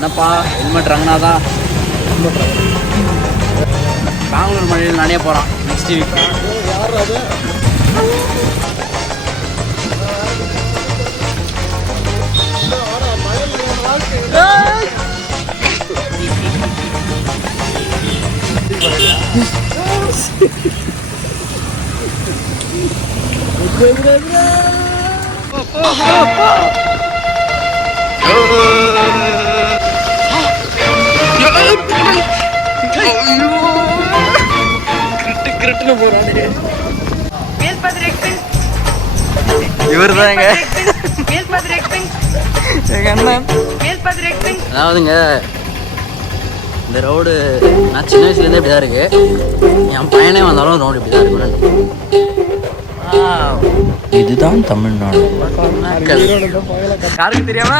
என்னப்பா ஹெல்மெட் ரங்கனாதான் பெங்களூர் மழையில் நனைய போகிறான் நெக்ஸ்ட் வீக். யார் அது? இவர் தாங்க அதாவதுங்க இந்த ரோடு நான் சின்ன வயசுலேருந்தே இப்படி தான் இருக்கு. என் பையனே வந்தாலும் ரோடு இப்படி தான் இருக்கு. இதுதான் தமிழ்நாடு. யாருக்கு தெரியாம